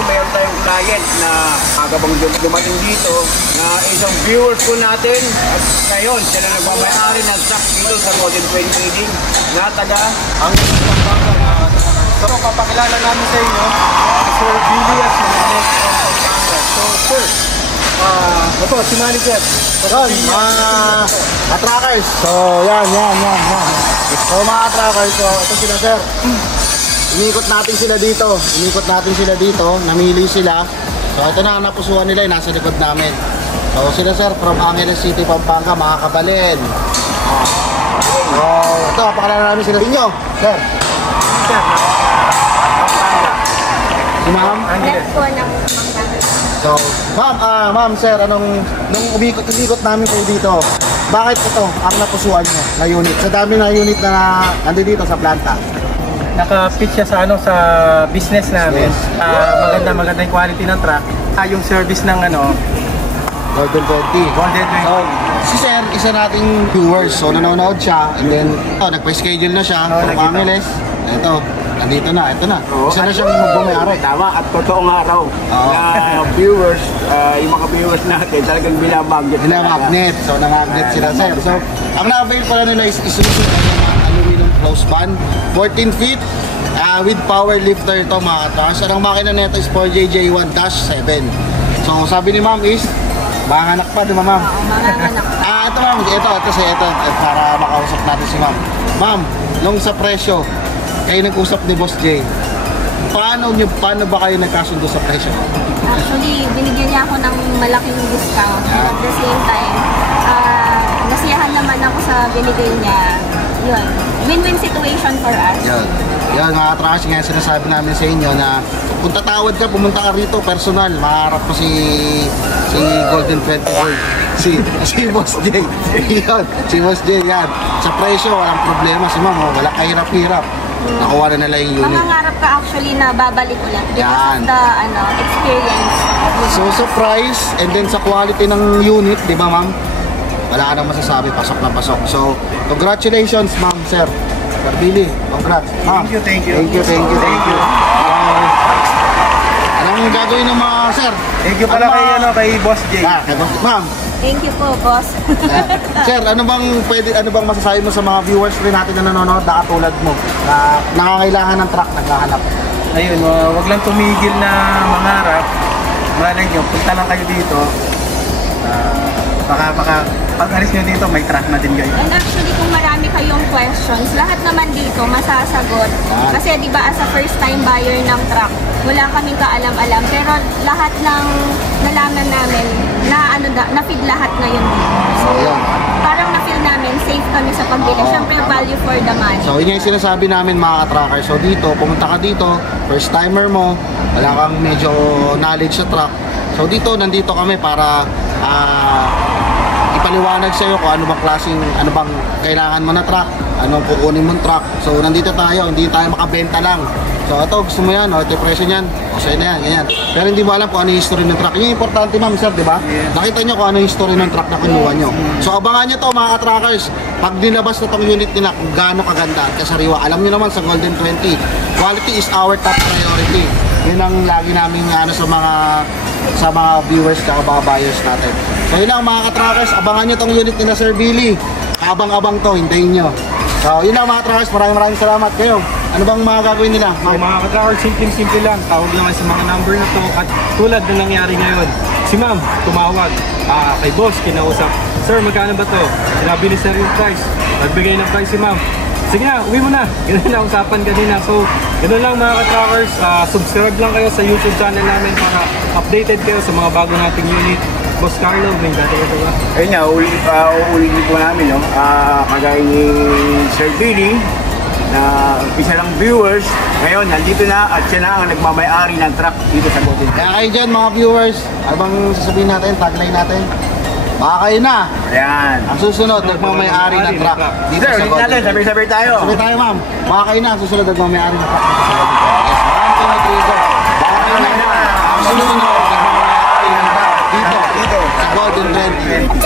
Mayroon tayong client na agabang dumating dito na isang viewers po natin at ngayon sila nagmamayari ng stock dito sa Golden Point Trading na taga ang Pampanga. So papakilala namin sa inyo Sir Billy at si Manny. So sir, ito si Manny Jeff. Yun, mga trackers. So yan. So mga trackers, so ito sila sir. Inikot natin sila dito, namili sila. So ito na ang napusuan nila, nasa likod namin. So sila sir, from Angeles City, Pampanga, mga kabalin. So ito, pakalala namin sila inyo, sir. Sir, Pampanga. Si ma'am? Angeles. So, ma'am, sir, nung umikot namin po dito, bakit ito ang napusuan nyo na unit? Sa dami na unit na nandito sa planta. Naka-fit siya sa sa business namin. Yes. Maganda yung quality ng truck. Yung service ng Golden 20. Golden 20. So, si sir, isa nating viewers. So, nanonood siya. And then, nagpa-schedule na siya. From Angeles. Ito, nandito na. Ito na. Isa na siyang magbumayari. Tama, at totoong araw na viewers, yung mga viewers natin talagang binamagnet. Binamagnet. So, namagnet sila sir. So, ang na-avail pala nila is isusunod aluminum close span. 14 feet. With power lifter ito mga katras. Ang makina nito is 4JJ1-7. So sabi ni ma'am is manganak pa, di ba ma'am? Oo, manganak pa. Ito ma'am, ito para makausap natin si ma'am. Ma'am, nung sa presyo kayo nag-usap ni Boss J, paano ba kayo nagkasundo sa presyo? Actually, binigyan niya ako ng malaking discount. At the same time, nasiyahan naman ako sa binigay niya. Yun, win-win situation for us. Yan mga trash, nga sinasabi namin sa inyo na kung tatawad ka, pumunta ka rito, personal, maharap mo si Golden 20 Boy, si Boss J. Yan, si Boss J yan. Sa presyo, walang problema si ma'am, wala kahirap-hirap. Nakuha na nila yung unit. Mangangarap ka actually na babalik ulit because of the experience. So sa price and then sa quality ng unit, di ba ma'am? Wala ka nang masasabi, pasok na pasok. So, congratulations ma'am, sir. Sir Billy, congrats. Ma'am. Thank you. Anong gagawin ng mga sir? Thank you pala kay Boss J. Ma'am. Thank you po, boss. Sir, ano bang masasabi mo sa mga viewers rin natin na nanonood na katulad mo na nangangailangan ng truck, naghahanap? Ayun, wag lang tumigil na mangarap. Malay nyo, punta lang kayo dito. Baka pag alis nyo dito, may truck na din kayo. And actually, kung marami kayong questions, lahat naman dito masasagot. Kasi di ba as a first time buyer ng truck, wala kaming kaalam-alam. Pero lahat ng nalaman namin, na-feed lahat ngayon dito. So, parang na-feel namin safe kami sa pagbili. Siyempre, value for the money. So, yun yung sinasabi namin mga ka-tracker. So, dito, pumunta ka dito, first timer mo, wala kang medyo knowledge sa truck. So, nandito kami para ipaliwanag sa iyo kung ano bang kailangan mo na truck, anong kukunin mong truck. So nandito tayo, hindi tayo makabenta lang. So ito, gusto mo yan, ito yung presyo niyan, okay na yan, ganyan. Pero hindi mo alam kung ano yung history ng truck. Yun yung importante ma'am sir, di ba? Yeah. Nakita nyo kung ano yung history ng truck na kinuha nyo. So abangan nyo to mga trackers, pag dinabas na tong unit nila kung gaano kaganda at kasariwa. Alam nyo naman sa Golden 20, quality is our top priority. Yun ang lagi namin sa mga viewers at mga buyers natin. So yun lang mga ka-trackers, abangan nyo tong unit nila Sir Billy. Abang-abang to, hintayin nyo. So yun lang mga trackers, maraming salamat kayo. Ano bang mga gagawin nila? So, mga ka-trackers, simple lang. Tawag lang sa mga number na to. At tulad na nangyari ngayon, si ma'am tumawag kay boss, kinausap. Sir, magkano ba to? Sinabi ni sir yung price. Nagbigay ng price si ma'am. Sige na, uwi mo na. Ganun lang usapan kanina. So, ganun lang mga ka-trackers. Subscribe lang kayo sa YouTube channel namin para updated kayo sa mga bago nating unit. Boss Carlo, may dati ito ba? Ayun nga, uulitin po namin, no? Kagaya ni Sir Billy, na isa lang viewers, ngayon nandito na at siya na ang nagmamay-ari ng truck dito sa Golden. Kaya kayo dyan mga viewers, ano bang sasabihin natin, tagline natin? Baka kayo na. Ayan. Ang susunod, nagmamay-ari ng truck dito Sir, sa ulit Golden. natin, sabay-sabay tayo. Sabi tayo ma'am, baka kayo na, ang susunod, nagmamay-ari ng truck dito sa Golden. Yes, 1, 2, 3, go. Baka kayo na, ang susunod, nagmamay-ari ng truck dito sa Golden 20.